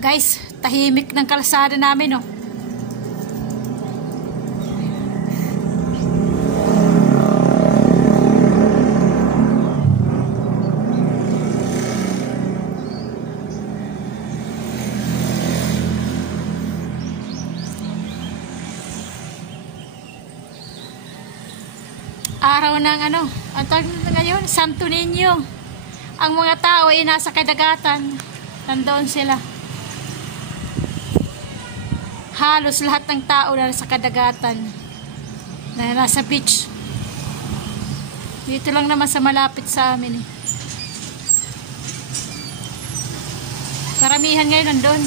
Guys, tahimik ng kalsada namin, oh. Araw ng ano, ang tawag ngayon, Santo Niño. Ang mga tao ay nasa kadagatan. Nandoon sila. Halos lahat ng tao na nasa kadagatan, na nasa beach. Dito lang naman sa malapit sa amin, eh. Karamihan ngayon nandoon.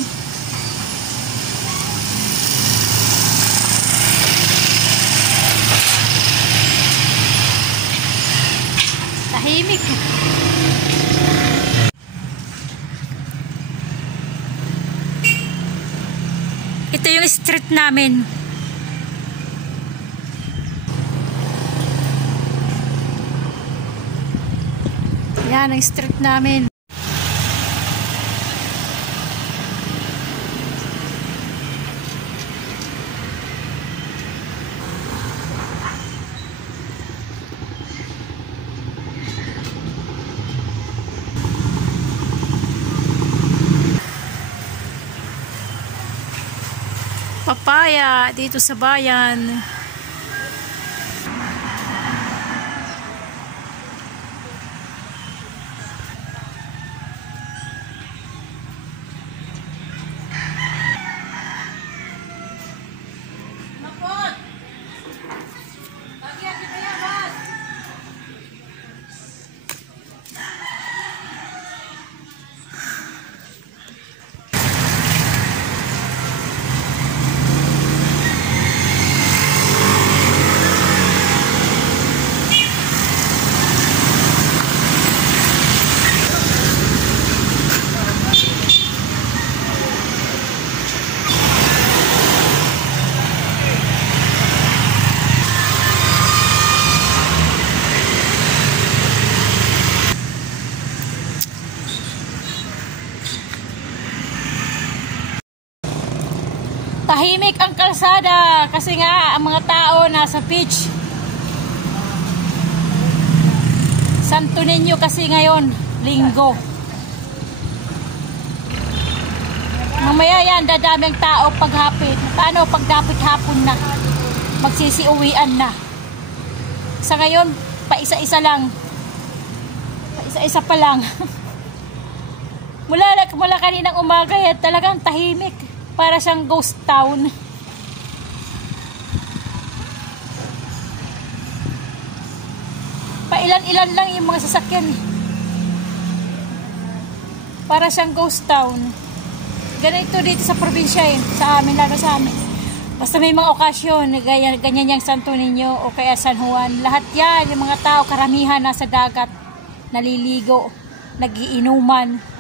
Tahimik. Ito yung street namin. Yan ang street namin. Papaya dito sa bayan. Tahimik ang kalsada kasi nga ang mga tao nasa beach. Santo Niño kasi ngayon, linggo. Mamaya yan, dadaming tao paghapit. Paano pagdapit hapon na? Magsisiuwian na. Sa ngayon, paisa-isa lang. Paisa-isa pa lang. mula kaninang umaga, talagang tahimik. Para siyang ghost town. Pailan-ilan lang yung mga sasakyan. Para siyang ghost town. Ganito dito sa probinsya, sa amin, lalo sa amin. Basta may mga okasyon, ganyan yung Santo Niño o kaya San Juan. Lahat yan, yung mga tao, karamihan nasa dagat, naliligo, nagiinuman.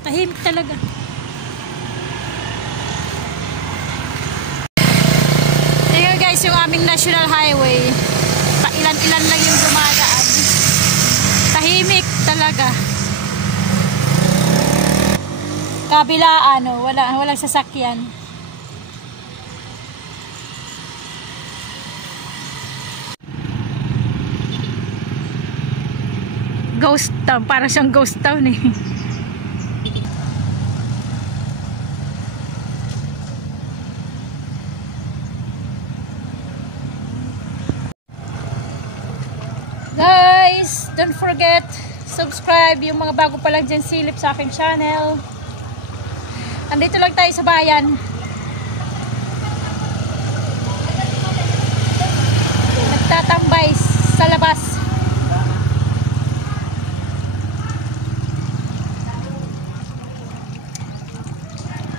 Tahimik talaga. Tingnan guys, yung aming national highway. Pailan-ilan lang yung dumadaan. Tahimik talaga. Kabilaan, walang sasakyan. Ghost town, para siyang ghost town, eh. Guys, don't forget subscribe yung mga bago pa lang dyan silip sa aking channel. Andito lang tayo sa bayan. Nagtatambay sa labas.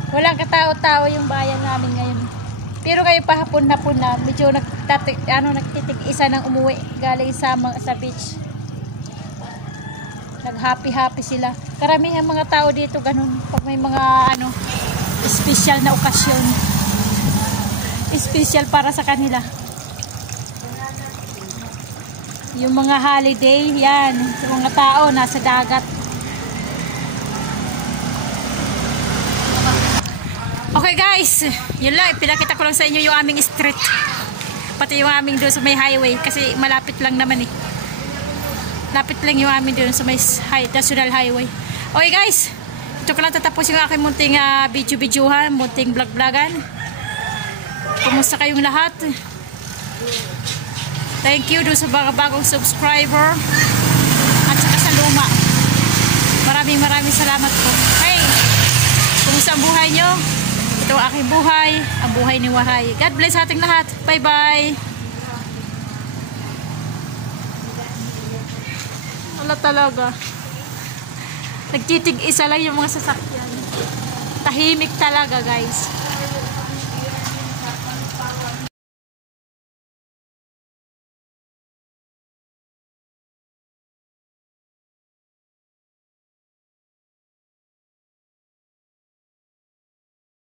Walang katao-tao yung bayan namin ngayon. Pero kayo pahapon-hapon na, medyo nagtitig-isa ng umuwi galing sa beach. Nag-happy-happy sila. Karamihan mga tao dito ganun. Pag may mga special na okasyon. Special para sa kanila. Yung mga holiday, yan. Yung mga tao nasa dagat. Okay guys, yun lang. Pinakita ko lang sa inyo yung aming street. Pati yung aming doon sa may highway. Kasi malapit lang naman eh. Lapit lang yung aming doon sa may national highway. Okay guys, ito ko lang tatapos yung aking munting video-videohan, munting vlog-vlogan. Kumusta kayong lahat? Thank you doon sa mga bagong subscriber at saka sa luma. Maraming salamat po. Hey, kumusta ang buhay nyo? Ito ang aking buhay, ang buhay ni Waray. God bless sa ating lahat. Bye-bye. Wala talaga. Nagtitig-isa lang yung mga sasakyan. Tahimik talaga guys.